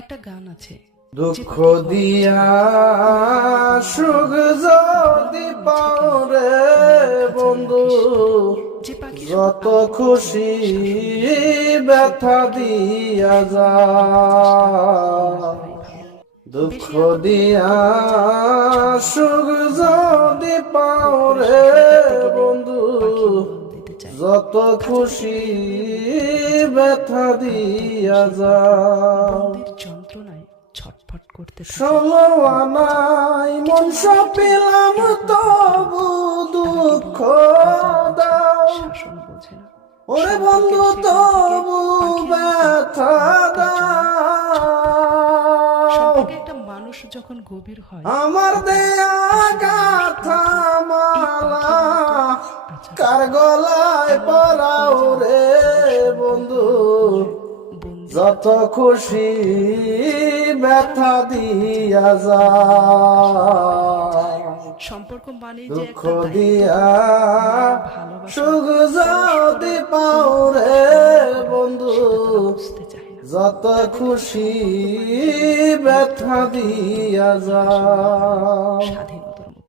একটা গান আছে, দুঃখ দিয়া সুখ যদি পাও রে বন্ধু, যে পাখি যত খুশি ব্যথা দিয়া যা। দুঃখ দিয়া সুখ যদি পাও রে বন্ধু, যত খুশি ব্যথা দিয়া যা। যন্ত্রণায় ছটফট করতে ষোলো আনাই মন পেলাম তবু দুঃখ দাও, শাসন বোঝে না ওরে বন্ধু তবু ব্যথা দাও। একটা মানুষ যখন গভীর হয়, আমার দেয়া গাথা মালা কার গলায় পরাও রে বন্ধু, যত খুশি ব্যথা দিয়া যা। সম্পর্ক মানে দুঃখ দিয়া সুখ যদি পাও রে বন্ধু, যত খুশি ব্যথা দিয়া যা। স্বাধীন